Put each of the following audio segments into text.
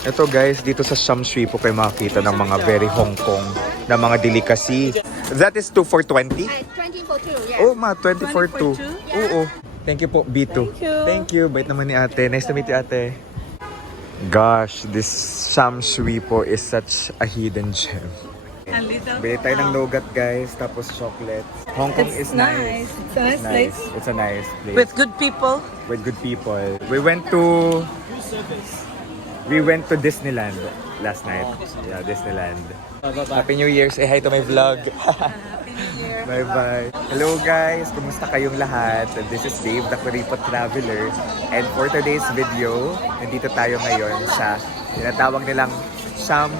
Ito guys, dito sa Sham Shui po kayo makakita ng mga very Hong Kong na mga delicacy. That is 2 for 20? 20 for 2, yeah. Oh ma, 20 for 2. Oo. Thank you po, B2. Thank you. Thank you. Bait naman ni ate. Nice to meet you, ate. Gosh, this Sham Shui po is such a hidden gem. Bili tayo ng nougat guys, tapos chocolate. Hong Kong is nice. It's a nice place. It's a nice place. With good people. With good people. We went to Disneyland last night. Yeah, Disneyland. Happy New Year. Say hi to my vlog. Happy New Year. Bye-bye. Hello guys! Kumusta kayong lahat? This is Dave, the Kuripot Traveler. And for today's video, nandito tayo ngayon sa tinatawag nilang Sham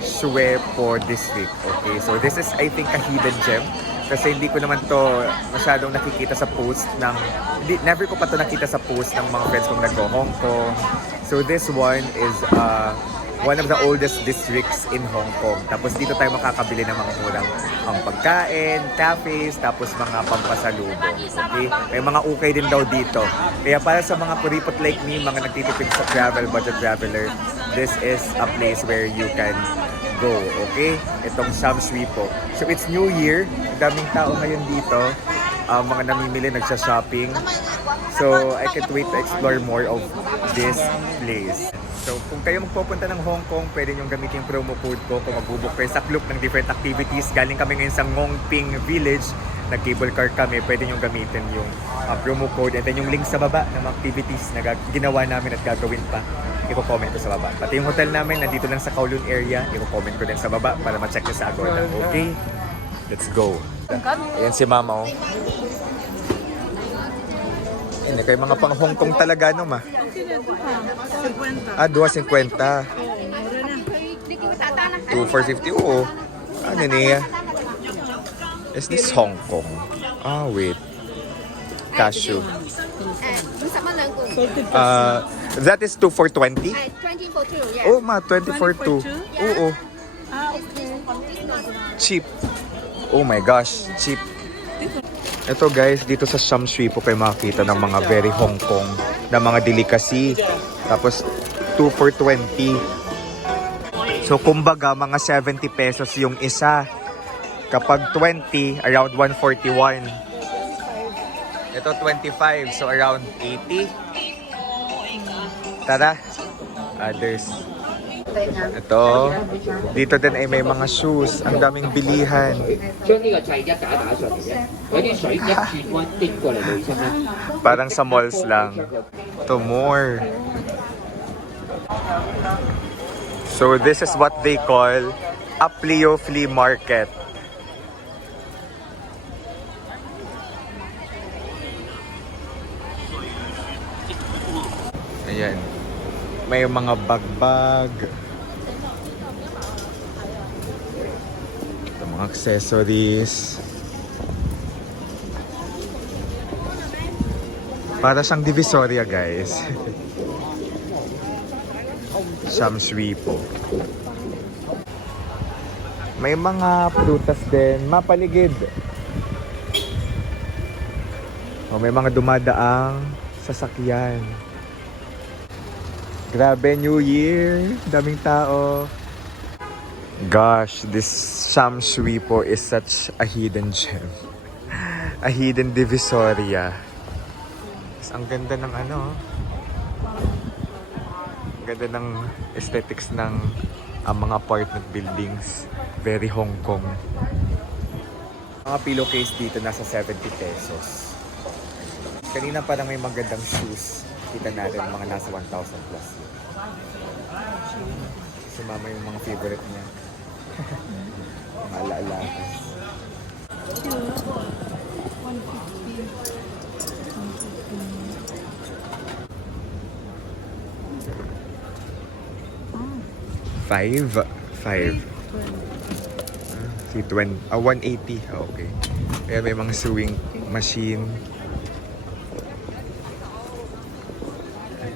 Shui Po District. Okay, so this is I think a hidden gem. Kasi hindi ko naman to masyadong nakikita sa post ng... never ko pa to nakita sa post ng mga friends kong nag-Hong Kong. So this one is one of the oldest districts in Hong Kong. Tapos dito tayo makakabili ng mga murang pagkain, cafes, tapos mga pampasalubong. Okay? May mga ukay din daw dito. Kaya para sa mga kuripot like me, mga nagtitipid sa travel, budget traveler, this is a place where you can go. Okay? Itong Sham Shui Po. So it's New Year. Daming tao ngayon dito. Mga namimili, nagsha-shopping. So I can't wait to explore more of this place. So kung kayo magpupunta ng Hong Kong, pwede nyo gamitin yung promo code ko kung magbubuk kayo sa Klook ng different activities. Galing kami ngayon sa Ngong Ping Village. Nag-cable car kami. Pwede nyo gamitin yung promo code. And then yung link sa baba ng mga activities na ginawa namin at gagawin pa, i-comment ko sa baba. Pati yung hotel namin, nandito lang sa Kowloon area, i-comment ko din sa baba para ma-check nyo sa Agoda. Okay? Let's go. Ayan si Mama, oh. Ayan, kayo mga pang Hong Kong talaga, no, ma? 2.50. 2 for 50, oo. Ano niya? Is this Hong Kong? Wait. Cashew. That is 2 for 20? 20 for 2, yeah. Oh ma, 20 for 2. Oo. Cheap. Oh my gosh, cheap. Ito guys, dito sa Sham Shui po kayo makakita ng mga very Hong Kong na mga delicacy. Tapos 2 for 20. So kumbaga mga 70 pesos yung isa. Kapag 20, around 141. Ito 25, so around 80. Tara, others. Ito, dito din ay may mga shoes. Ang daming bilihan. Parang sa malls lang. Ito more. So this is what they call a Pleo Flea Market. Ayan. May mga bag-bag. Mga accessories. Para siyang Divisoria, guys. Sham Shui Po. May mga prutas din. Mapaligid. May mga dumadaang sasakyan. Grabe, New Year. Daming tao. Gosh, this Sham Shui Po is such a hidden gem. A hidden Divisoria. Ang ganda ng ano. Ang ganda ng aesthetics ng mga apartment buildings. Very Hong Kong. Mga pillowcase dito nasa 70 pesos. Kanina parang may magandang shoes. Kita natin mga nasa 1,000 plus. Si Mama yung mga favorite niya. Mga alaalakas. Five. Si 180. Okay. Kaya may mga sewing machine.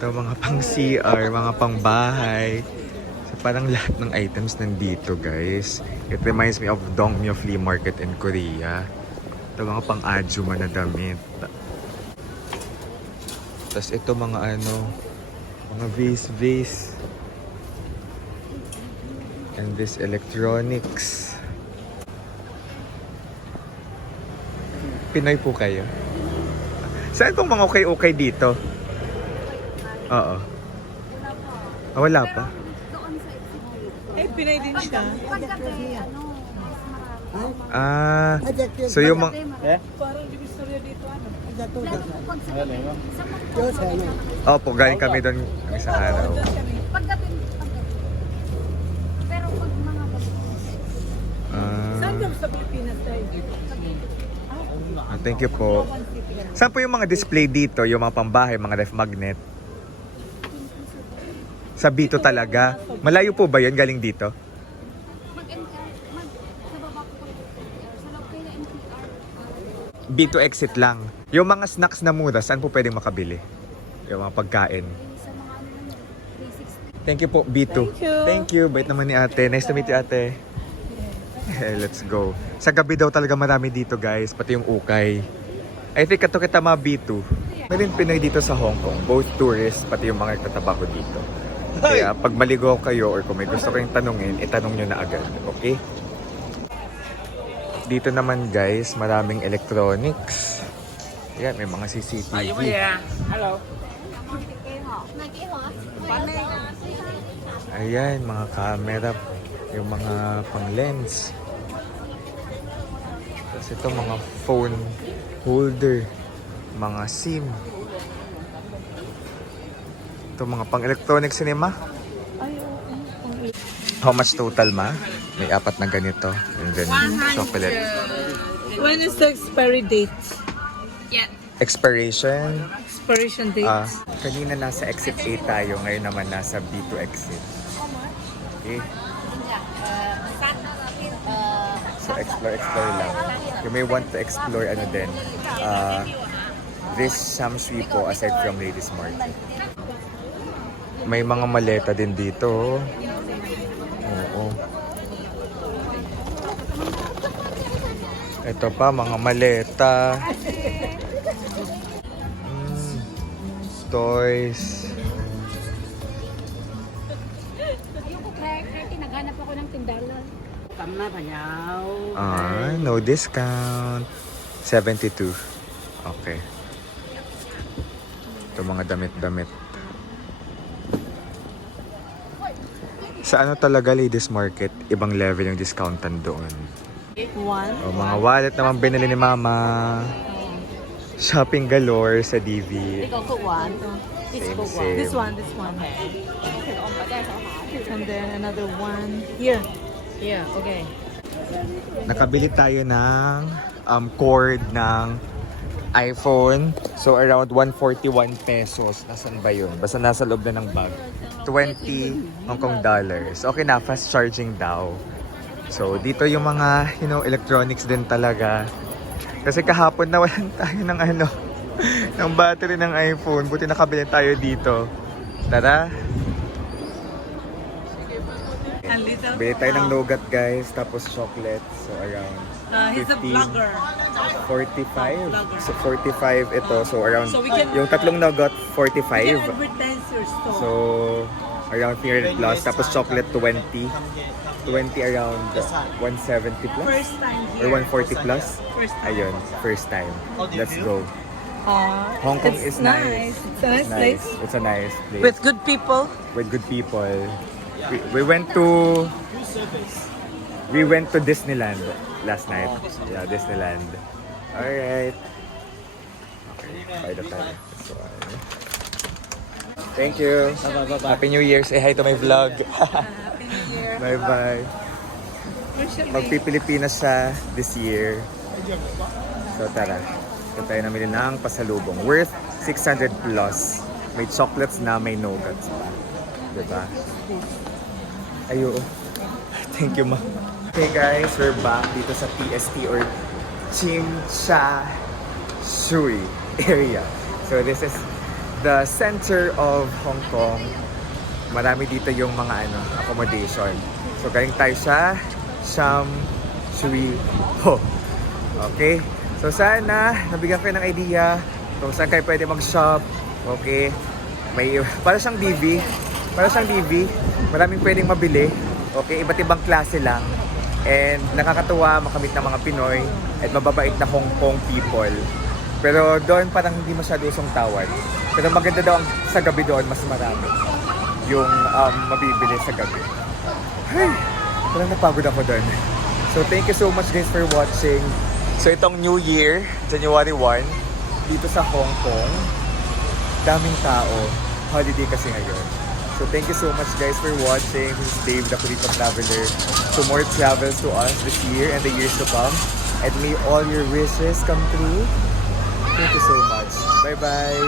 Ito mga pang CR, mga pang bahay. So, parang lahat ng items nandito, guys. It reminds me of Dongmyo Flea Market in Korea. Ito mga pang Ajuma na damit. Tapos ito mga ano, mga vase. And this electronics. Pinoy po kayo? Saan pong mga okay dito? Oo. Ah, wala pa? Eh, Pinay din siya. Ah, so yung mga... Parang divisoria dito, ano? Opo, galing kami doon ng isang araw. Paggabi. Pero pag mga gabi. Saan Ah, ka sa Pilipinas tayo? thank you po. Saan po yung mga display dito? Yung mga pambahay, mga ref magnet? Sa Bito talaga. Malayo po ba yun galing dito? Sa baba ko sa loob kayo na MTR. Bito exit lang. Yung mga snacks na mura, saan po pwedeng makabili? Yung mga pagkain. Sa mga ano lang, 360. Thank you po, B2. Thank you. Thank you. Bait naman ni ate. Nice to meet you, ate. Let's go. Sa gabi daw talaga marami dito, guys. Pati yung ukay. I think ito kita mga B2. May rin Pinoy dito sa Hong Kong. Both tourists, pati yung mga nagtatrabaho dito. Kaya pag maligo kayo or kung may gusto kayong tanungin, itanong nyo na agad. Okay? Dito naman, guys, maraming electronics. Yan, may mga CCTV. Ayan, mga camera, yung mga pang-lens. Tapos ito, mga phone holder, mga SIM. Ito, mga pang-electronic cinema. How much total, ma? May 4 na ganito. And then, chocolate. When is the expiry date? Expiration. Expiration date? Kanina nasa exit A tayo, ngayon naman nasa B2 exit. Okay? So explore lang. You may want to explore ano din. This Shamsui po aside from Ladies Market. May mga maleta din dito. Oo. Ito pa, mga maleta. Toys. Ayoko, naghanap ako ng tindahan. No discount. 72. Okay. Ito mga damit-damit. Sa ano talaga Ladies Market, ibang level yung discountan doon. One. O, mga wallet naman binili ni Mama. Shopping galore sa DV. Same. This one. And then another one here. Yeah, okay. Nakabili tayo ng cord ng iPhone. So around 141 pesos. Nasaan ba yun? Basta nasa loob na ng bag. 20 Hong Kong dollars. Okay na, fast charging daw. So dito yung mga, electronics din talaga. Kasi kahapon nawalan tayo ng ng battery ng iPhone. Buti nakabili tayo dito. Tara! And little. Bili tayo ng nougat guys, tapos chocolate. So around He's a 15, vlogger. 45. So 45 ito. So around, So we can- yung tatlong nougat, You 45. can advertise your store. So around 300 plus. Tapos chocolate 20. 20 around 170 plus. First time here. Or 140 plus. First time. Ayun, first time. Let's go. Hong Hong Kong is nice. It's a nice place. It's a nice place. With good people. With good people. We went to Disneyland last night. Yeah, Disneyland. Alright. Okay, bye na tayo. So, thank you. Happy New Year. Say hi to my vlog. Happy New Year. Bye-bye. Magpipilipinas siya this year. So tara. Ito tayo namili ng pasalubong. Worth 600 plus. May chocolates na may nougats pa. Diba? Ayo. Thank you, ma. Okay guys, we're back dito sa PST or Tsim Sha Tsui area. So this is the center of Hong Kong. Marami dito yung mga accommodation. So galing tayo sa Sham Shui Ho. Okay? So sana nabigyan kayo ng idea kung saan kayo pwede mag-shop. Okay? May para siyang DV. Maraming pwedeng mabili. Okay, iba't ibang klase lang. And nakakatuwa makamit ng mga Pinoy at mababait na Hong Kong people. Pero doon parang hindi masyado usong tawad. Pero maganda daw sa gabi doon, mas marami yung mabibili sa gabi. Ay, parang napagod ako doon. So thank you so much guys for watching. So itong New Year, January 1, dito sa Hong Kong, daming tao. Holiday kasi ngayon. So thank you so much guys for watching. This is Dave, the Kuripa Traveler. So more travels to us this year and the years to come. And may all your wishes come true. Thank you so much. Bye-bye.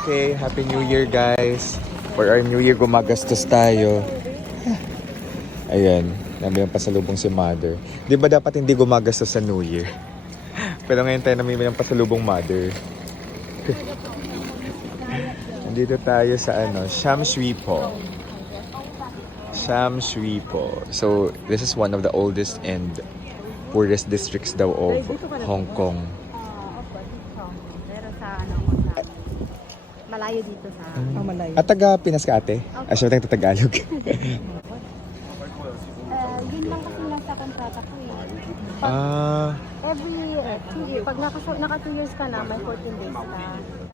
Okay, Happy New Year guys. For our New Year, gumagastos tayo. Ayan, namin yung pasalubong si Mother. Di ba dapat hindi gumagastos sa New Year? Pero ngayon tayo namimili ng pasalubong Mother. Dito tayo sa Sham Shui Po. Sham Shui Po. So, this is one of the oldest and poorest districts daw of Hong Kong. Opo, dito. Pero sa malayo dito sa... Malayo. At taga Pinas ka ate? Ah, siya taga Tagalog. Yun lang kasi nasa kontrata ko eh. Ah, Every, pag naka 2 years ka na, may 14 days ka.